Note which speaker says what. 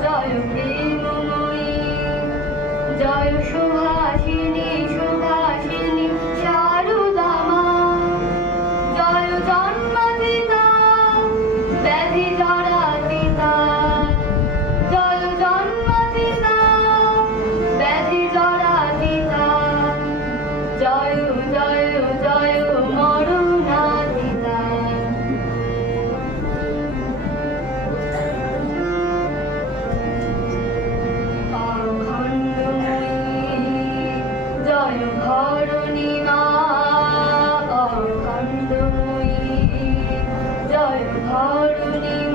Speaker 1: জয় জয় ধরণী